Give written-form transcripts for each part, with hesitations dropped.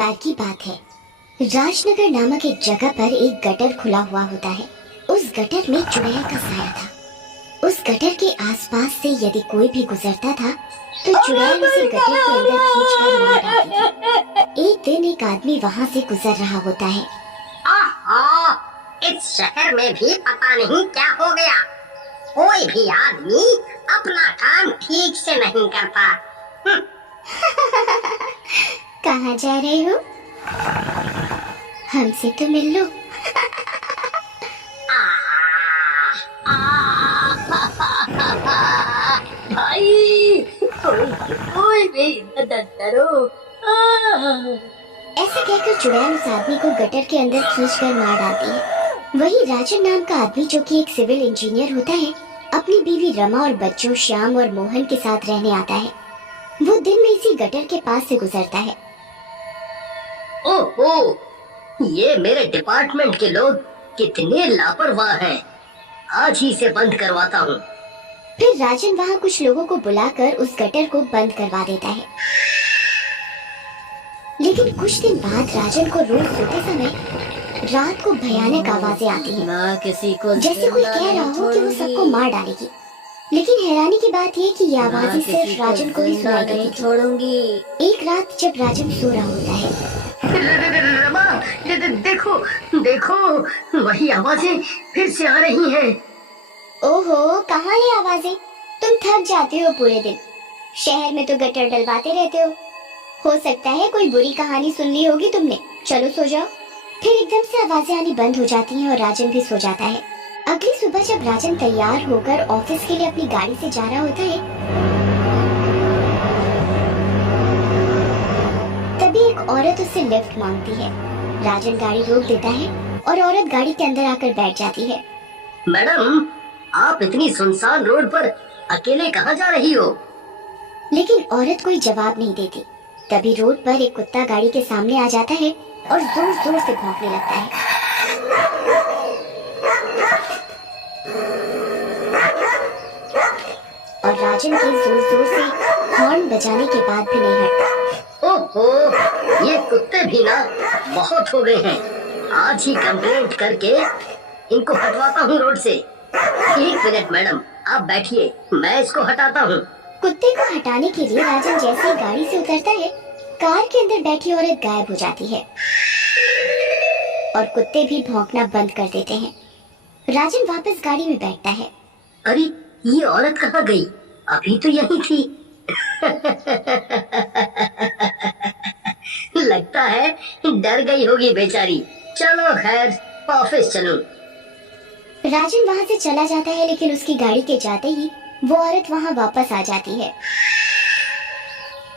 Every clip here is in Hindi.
बार की बात है। राजनगर नामक एक जगह पर एक गटर खुला हुआ होता है। उस गटर में चुड़ैल का साया था। उस गटर के आसपास से यदि कोई भी गुजरता था तो चुड़ैल उसे गटर के अंदर खींचकर मार डालती थी। एक दिन एक आदमी वहाँ से गुजर रहा होता है। ओहो, इस शहर में भी पता नहीं क्या हो गया। कोई भी आदमी अपना काम ठीक से नहीं करता। कहाँ जा रहे हो? हमसे तो मिल लो। भाई, कोई भी मदद करो। ऐसे कहकर चुड़ैल उस आदमी को गटर के अंदर खींचकर मार डालती है। वही राजन नाम का आदमी, जो कि एक सिविल इंजीनियर होता है, अपनी बीवी रमा और बच्चों श्याम और मोहन के साथ रहने आता है। वो दिन में इसी गटर के पास से गुजरता है। ओहो, ये मेरे डिपार्टमेंट के लोग कितने लापरवाह हैं। आज ही से बंद करवाता हूँ। फिर राजन वहाँ कुछ लोगों को बुलाकर उस गटर को बंद करवा देता है। लेकिन कुछ दिन बाद राजन को रोज सोते समय रात को भयानक आवाजें आती हैं, मैं किसी को जैसे कोई कह रहा हो कि वो सबको मार डालेगी। लेकिन हैरानी की बात यह कि ये आवाजें सिर्फ राजन को ही सुनाई देती थी। छोड़ूंगी। एक रात जब राजन सो रहा होता है, रमा, देखो देखो, वही आवाजें फिर से आ रही हैं। ओहो, कहाँ ये आवाजें? तुम थक जाते हो पूरे दिन। शहर में तो गटर डलवाते रहते हो सकता है कोई बुरी कहानी सुन ली होगी तुमने। चलो सो जाओ। फिर एकदम से आवाजें आनी बंद हो जाती हैं और राजन भी सो जाता है। अगली सुबह जब राजन तैयार होकर ऑफिस के लिए अपनी गाड़ी से जा रहा होता है, तभी एक औरत उससे लिफ्ट मांगती है। राजन गाड़ी रोक देता है और औरत गाड़ी के अंदर आकर बैठ जाती है। मैडम, आप इतनी सुनसान रोड पर अकेले कहाँ जा रही हो? लेकिन औरत कोई जवाब नहीं देती। तभी रोड पर एक कुत्ता गाड़ी के सामने आ जाता है और जोर जोर से भौंकने लगता है। और राजन के जोर जोर से हॉर्न बजाने के बाद भी नहीं हटता। ओहो, ये कुत्ते भी ना बहुत हो गए हैं। आज ही कंप्लेंट करके इनको हटवाता हूँ रोड से। एक मिनट मैडम, आप बैठिए, मैं इसको हटाता हूँ। कुत्ते को हटाने के लिए राजन जैसे ही गाड़ी से उतरता है, कार के अंदर बैठी औरत गायब हो जाती है और कुत्ते भी भौंकना बंद कर देते हैं। राजन वापस गाड़ी में बैठता है। अरे, ये औरत कहाँ गई? अभी तो यही थी। लगता है डर गई होगी बेचारी। चलो खैर, ऑफिस चलो। राजन वहाँ से चला जाता है, लेकिन उसकी गाड़ी के जाते ही वो औरत वहाँ वापस आ जाती है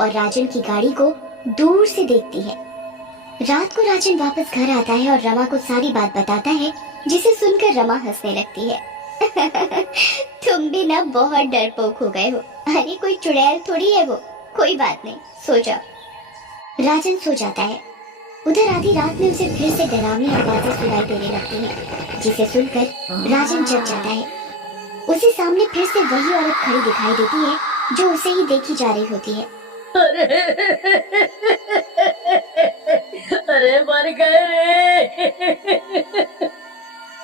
और राजन की गाड़ी को दूर से देखती है। रात को राजन वापस घर आता है और रमा को सारी बात बताता है, जिसे सुनकर रमा हंसने लगती है। तुम भी ना बहुत डरपोक हो गए हो। अरे कोई चुड़ैल थोड़ी है वो। कोई बात नहीं, सो जाओ। राजन सो जाता है। उधर आधी रात में उसे फिर से डरावनी आवाजें सुनाई देने लगती हैं, जिसे सुनकर राजन जग जाता है। उसे सामने फिर से वही औरत खड़ी दिखाई देती है, जो उसे ही देखी जा रही होती है। अरे मर गए रे।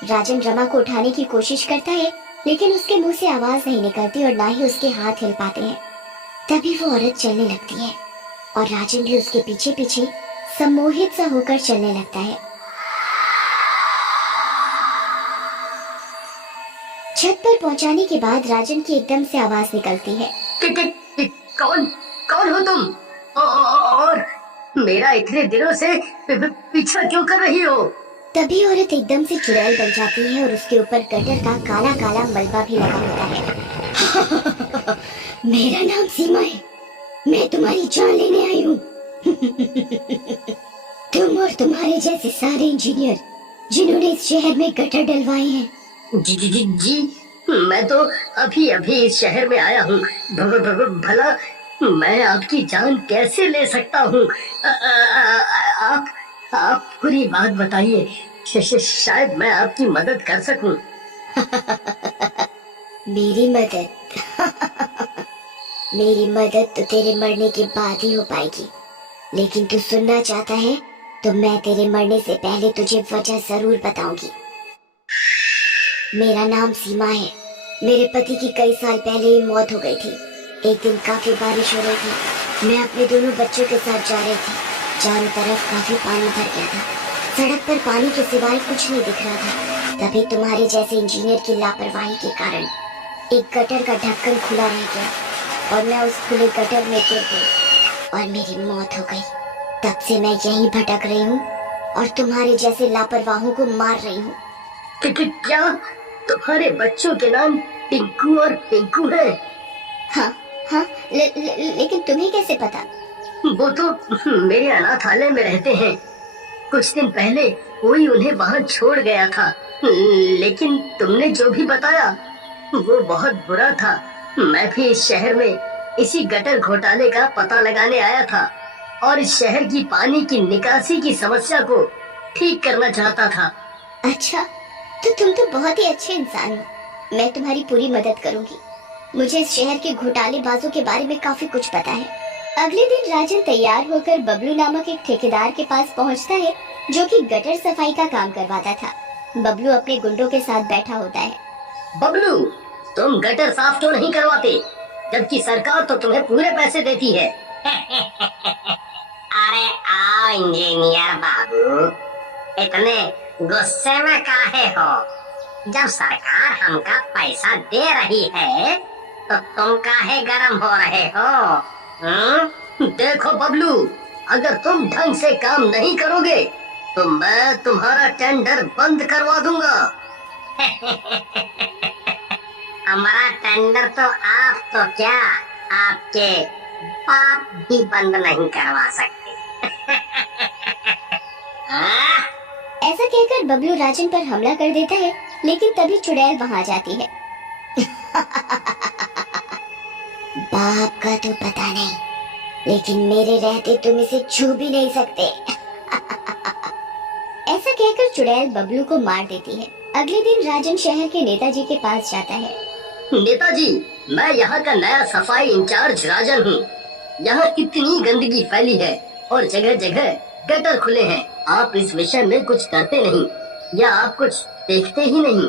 राजन रमा को उठाने की कोशिश करता है, लेकिन उसके मुंह से आवाज नहीं निकलती और ना ही उसके हाथ हिल पाते हैं। तभी वो औरत चलने लगती है और राजन भी उसके पीछे पीछे सम्मोहित सा होकर चलने लगता है। छत पर पहुंचाने के बाद राजन की एकदम से आवाज निकलती है। कौन कौन हो तुम? और मेरा इतने दिनों से पीछा क्यों कर रही हो? तभी औरत एकदम से चुड़ैल बन जाती है और उसके ऊपर गटर का काला काला मलबा भी लगा होता है। मेरा नाम सीमा है, मैं तुम्हारी जान लेने आई हूँ। तुम और तुम्हारे जैसे सारे इंजीनियर जिन्होंने इस शहर में गटर डलवाए हैं। जी, मैं तो अभी अभी इस शहर में आया हूँ। भला मैं आपकी जान कैसे ले सकता हूँ? आप पूरी बात बताइए, शायद मैं आपकी मदद कर सकूं। मेरी मदद? मेरी मदद तो तेरे मरने के बाद ही हो पाएगी। लेकिन तू सुनना चाहता है तो मैं तेरे मरने से पहले तुझे वजह जरूर बताऊंगी। मेरा नाम सीमा है। मेरे पति की कई साल पहले ही मौत हो गई थी। एक दिन काफी बारिश हो रही थी। मैं अपने दोनों बच्चों के साथ जा रही थी। चारों तरफ काफी पानी भर गया था। सड़क पर पानी के सिवाय कुछ नहीं दिख रहा था। तभी तुम्हारे जैसे इंजीनियर की लापरवाही के कारण एक गटर का ढक्कन खुला रह गया और मैं उस खुले गटर में गिर गई और मेरी मौत हो गई। तब से मैं यहीं भटक रही हूँ और तुम्हारे जैसे लापरवाहों को मार रही हूँ। क्या तुम्हारे बच्चों के नाम टिंकू और पिंकू है? हाँ हाँ, लेकिन तुम्हें कैसे पता? वो तो मेरे अनाथालय में रहते हैं। कुछ दिन पहले कोई उन्हें वहाँ छोड़ गया था, लेकिन तुमने जो भी बताया वो बहुत बुरा था। मैं भी इस शहर में इसी गटर घोटाले का पता लगाने आया था और इस शहर की पानी की निकासी की समस्या को ठीक करना चाहता था। अच्छा, तो तुम तो बहुत ही अच्छे इंसान हो। मैं तुम्हारी पूरी मदद करूंगी। मुझे इस शहर के घोटालेबाजों के बारे में काफी कुछ पता है। अगले दिन राजन तैयार होकर बबलू नामक एक ठेकेदार के पास पहुंचता है जो कि गटर सफाई का काम करवाता था। बबलू अपने गुंडों के साथ बैठा होता है। बबलू, तुम गटर साफ तो नहीं करवाते, जबकि सरकार तो तुम्हें पूरे पैसे देती है। अरे आओ इंजीनियर बाबू, इतने गुस्से में काहे हो? जब सरकार हमका पैसा दे रही है तो तुम काहे गरम हो रहे हो? देखो बबलू, अगर तुम ढंग से काम नहीं करोगे तो मैं तुम्हारा टेंडर बंद करवा दूंगा। हमारा टेंडर तो आप तो क्या, आपके बाप भी बंद नहीं करवा सकते। हाँ? ऐसा कहकर बबलू राजन पर हमला कर देता है, लेकिन तभी चुड़ैल वहां आ जाती है। बाप का तो पता नहीं, लेकिन मेरे रहते तुम इसे छू भी नहीं सकते। ऐसा कहकर चुड़ैल बबलू को मार देती है। अगले दिन राजन शहर के नेताजी के पास जाता है। नेताजी, मैं यहाँ का नया सफाई इंचार्ज राजन हूँ। यहाँ इतनी गंदगी फैली है और जगह जगह गटर खुले हैं। आप इस विषय में कुछ करते नहीं या आप कुछ देखते ही नहीं?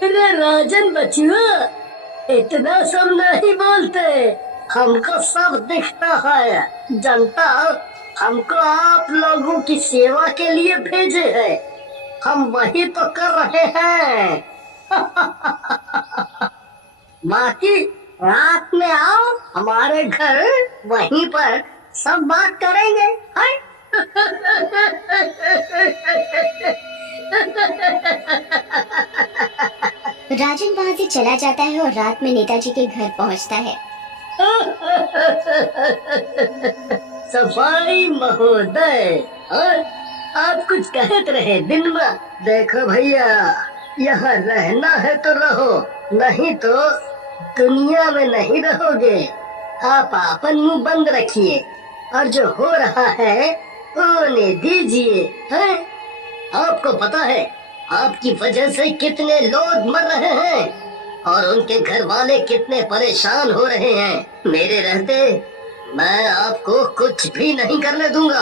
अरे राजन बचुआ, इतना सब नहीं बोलते। हमको सब दिखता है। जनता हमको आप लोगों की सेवा के लिए भेजे है, हम वही तो कर रहे हैं। बाकी रात में आओ हमारे घर, वहीं पर सब बात करेंगे। राजन वहाँ से चला जाता है और रात में नेताजी के घर पहुँचता है। सफाई महोदय, आप कुछ कहते रहे दिन में। देखो भैया, यहाँ रहना है तो रहो, नहीं तो दुनिया में नहीं रहोगे। आप अपन मुंह बंद रखिए और जो हो रहा है होने दीजिए। हैं? आपको पता है आपकी वजह से कितने लोग मर रहे हैं और उनके घर वाले कितने परेशान हो रहे हैं। मेरे रहते मैं आपको कुछ भी नहीं करने दूंगा।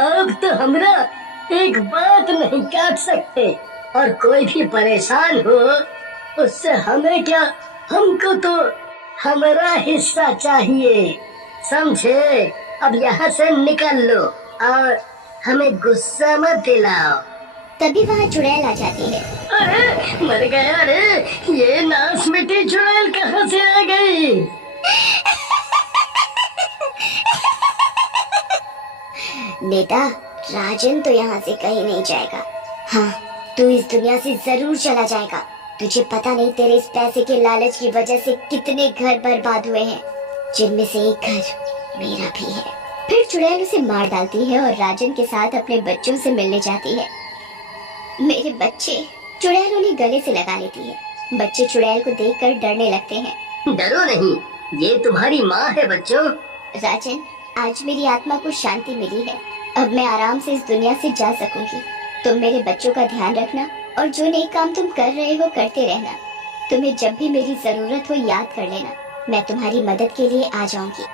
अब तो हमरा एक बात नहीं काट सकते और कोई भी परेशान हो उससे हमें क्या, हमको तो हमारा हिस्सा चाहिए, समझे? अब यहाँ से निकल लो और हमें गुस्सा मत दिलाओ। तभी वहाँ चुड़ैल आ जाती है। अरे मर गया रे, ये नाश मिट्टी चुड़ैल कहाँ से आ गई? बेटा, राजन तो यहाँ से कहीं नहीं जाएगा। हाँ, तू इस दुनिया से जरूर चला जाएगा। तुझे पता नहीं तेरे इस पैसे के लालच की वजह से कितने घर बर्बाद हुए हैं, जिनमें से एक घर मेरा भी है। फिर चुड़ैल उसे मार डालती है और राजन के साथ अपने बच्चों से मिलने जाती है। मेरे बच्चे, चुड़ैल उन्हें गले से लगा लेती है। बच्चे चुड़ैल को देखकर डरने लगते हैं। डरो नहीं, ये तुम्हारी माँ है बच्चों। राजन, आज मेरी आत्मा को शांति मिली है। अब मैं आराम से इस दुनिया से जा सकूंगी। तुम मेरे बच्चों का ध्यान रखना और जो नेक काम तुम कर रहे हो करते रहना। तुम्हें जब भी मेरी जरूरत हो याद कर लेना। मैं तुम्हारी मदद के लिए आ जाऊंगी।